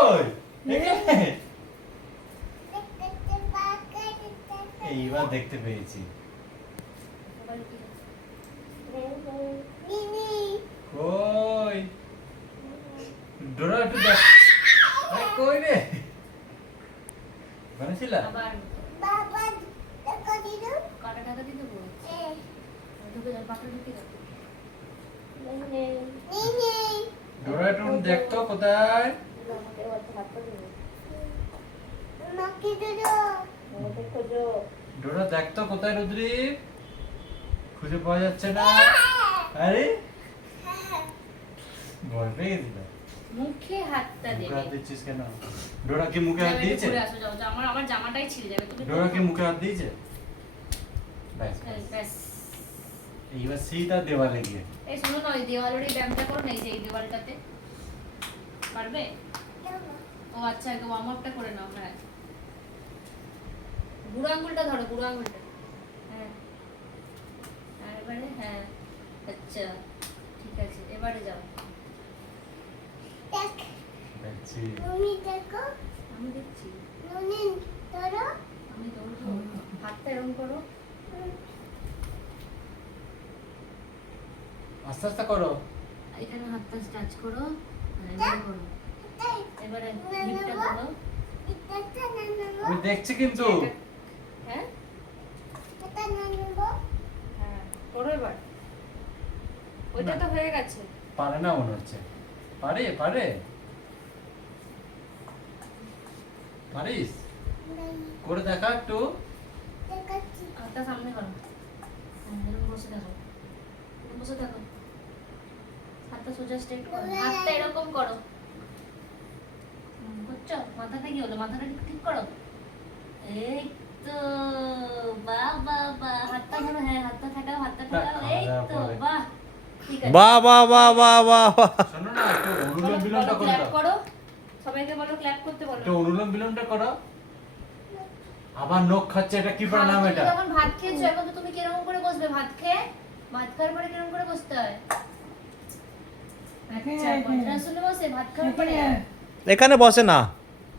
কই এইবার দেখতে পেয়েছি। কই ডোরা একটু দেখ কই রে বানাইছিলা আবার বাবা টাকা দিলো কাটা টাকা দিতে বলছে ঢুকে যা পাটা ঢুকে যা ডোরা একটু দেখতো কোথায় আমাকে ওটা হাত করে দিও মাকে দিও আমাকে খোঁজো ডোরা দেখতো কোথায় রুদ্রি খুঁজে পাওয়া যাচ্ছে না আরে ভয় পেয়ে গেছিল মুখে হাতটা মুখে দেবে হাত দিচ্ছিস কেন ডোরা কি মুখে হাত দিয়েছে ঘুরে আসো যাও আমার আমার জামাটাই ছিঁড়ে যাবে তুমি ডোরা কি মুখে হাত দিয়েছে ব্যাস ব্যাস এইবার সিধা দেওয়ালে গিয়ে এই শোনো না ওই দেওয়ালের এই ব্যায়ামটা করো না এই যে এই দেওয়ালটাতে পারবে ও আচ্ছা আগে ওয়ার্ম আপটা করে নাও হ্যাঁ বুড়ো আঙুলটা ধরো বুড়ো আঙুলটা হ্যাঁ আর এবারে হ্যাঁ আচ্ছা ঠিক আছে এবারে যাও দেখছি তুমি দেখো আমি দেখছি ননি ধরো আমি ধরবো হাতটা এরকম করো আস্তে আস্তে করো এখানে হাতটা টাচ করো এবারে করো এবারে হিপটা করো আমি দেখছি কিন্তু হ্যাঁ হ্যাঁ করো এবার ওইটা তো হয়ে গেছে পারে না মনে হচ্ছে পারে পারে পারিস করে দেখা একটু হাতটা সামনে করো এরকম বসে দেখো বসে থাকো হাতটা সোজা স্ট্রেট করো হাতটা এরকম করো করছো মাথাটা কি হলো মাথাটা ঠিক করো এই তো বাহ বাহ বাহ হাতটা ধরো হ্যাঁ হাতটা ঠাকাও এই তো বাহ ঠিক আছে বাহ বাহ বাহ বাহ বাহ বাহ শোনো না একটু অনুলোম বিলোমটা করে ক্ল্যাপ দাও করো সবাইকে বলো ক্ল্যাপ করতে বলো একটু অনুলোম বিলোমটা করো আবার নখ খাচ্ছে এটা কি প্রাণায়াম এটা যখন ভাত খেয়েছো এখন তো তুমি কিরকম করে বসবে ভাত খেয়ে ভাত খাওয়ার পরে কিরকম করে বসতে হয় আচ্ছা বজ্রাসনে বসে ভাত খাওয়ার পরে এখানে বসে না